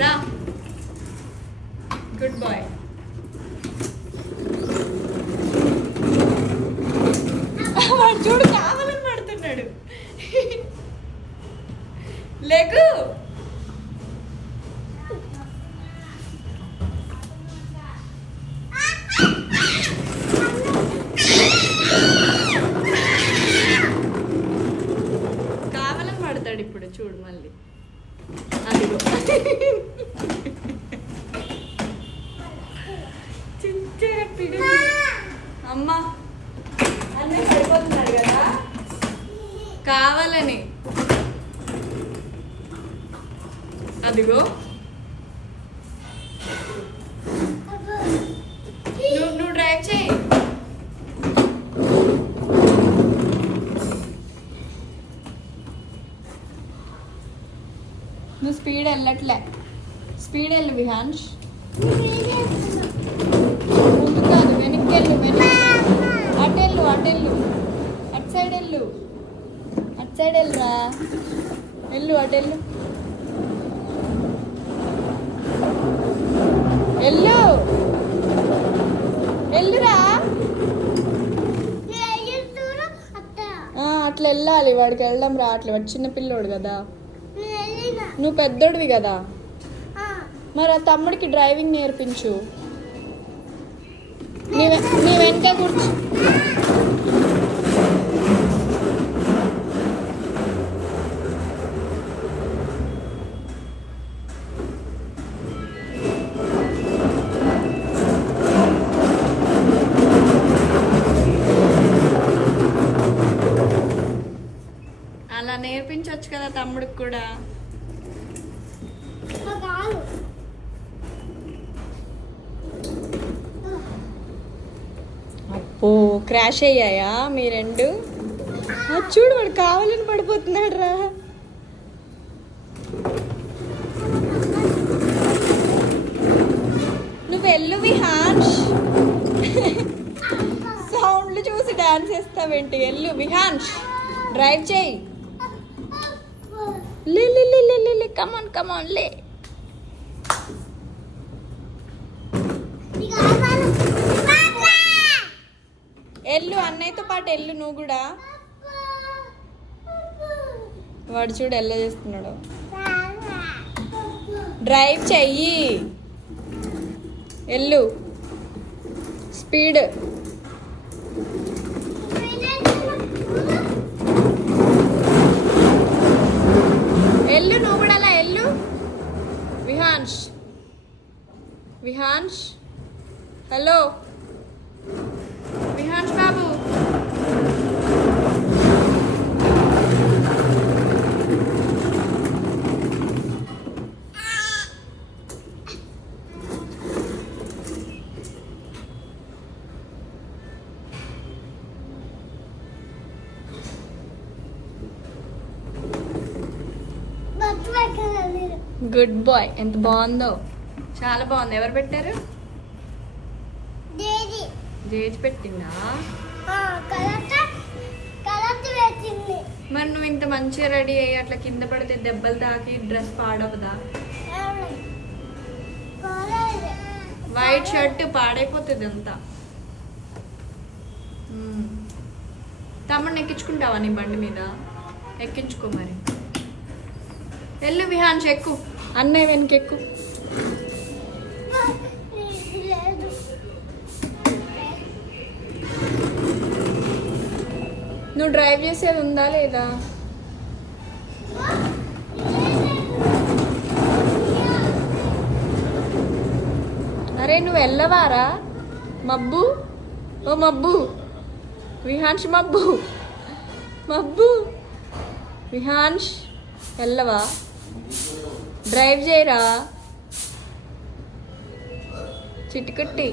రా good bye. వాడు చూడు కావాలని పడుతున్నాడు. లేకు కావాలని పడతాడు ఇప్పుడు చూడు మళ్ళీ. అదిగో చిచ్చపిడు అమ్మ అన్నీ సరిపోతున్నాడు కదా కావాలని. అదిగో నువ్వు డ్రైవ్ చేయి. నువ్వు స్పీడ్ వెళ్ళట్లే. స్పీడ్ వెళ్ళు విహాన్ష్. ముందు కాదు వెనక్కి వెళ్ళు. అటెళ్ళు అటు సైడ్ వెళ్ళు. అటు సైడ్ వెళ్ళురా. అటెళ్ళు వెళ్ళురా. అట్లా వెళ్ళాలి. వాడికి వెళ్ళడం రావట్లే. వాడు చిన్న పిల్లోడు కదా. నువ్వు పెద్దోడివి కదా. మరి ఆ తమ్ముడికి డ్రైవింగ్ నేర్పించు. నీ వెంట కూర్చో. అలా నేర్పించవచ్చు కదా తమ్ముడికి కూడా. అప్పో క్రాష్ అయ్యాయా మీ రెండు? చూడు వాడు కావాలని పడిపోతున్నాడు రా. నువ్వు వెళ్ళు విహాన్ష్. సౌండ్లు చూసి డాన్స్ చేస్తావేంటి? వెళ్ళు విహాన్ష్. డ్రైవ్ చేయి. లే కమాన్ లే. ఎల్లు అన్నయ్యతో పాటు ఎల్లు నువ్వు కూడా. వాడు చూడు ఎలా చేస్తున్నాడు. డ్రైవ్ చెయ్యి. ఎల్లు స్పీడ్. ఎల్లు నువ్వు కూడా అలా ఎల్లు. విహాన్ష్ హలో విహాన్ష్ బాబు. Good boy. ఎంత బాగుందో. చాలా బాగుంది. ఎవరు పెట్టారు? జేజ్ పెట్టిందా? మరి నువ్వు ఇంత మంచిగా రెడీ అయ్యి అట్లా కింద పడితే దెబ్బలు తాకి డ్రెస్ పాడవదా? వైట్ షర్ట్ పాడైపోతుంది అంతా. తమ్ముడిని ఎక్కించుకుంటావా నీ బండి మీద? ఎక్కించుకో మరి. వెళ్ళు విహాన్ష్ ఎక్కు. అన్నయ్య వెనక ఎక్కు. నువ్వు డ్రైవ్ చేసేది ఉందా లేదా? అరే నువ్వు వెళ్ళవారా? మబ్బు ఓ మబ్బు. విహాన్ష్ మబ్బు విహాన్ష్ వెళ్ళవా? డ్రైవ్ చేయరా చిట్టుకుట్టి.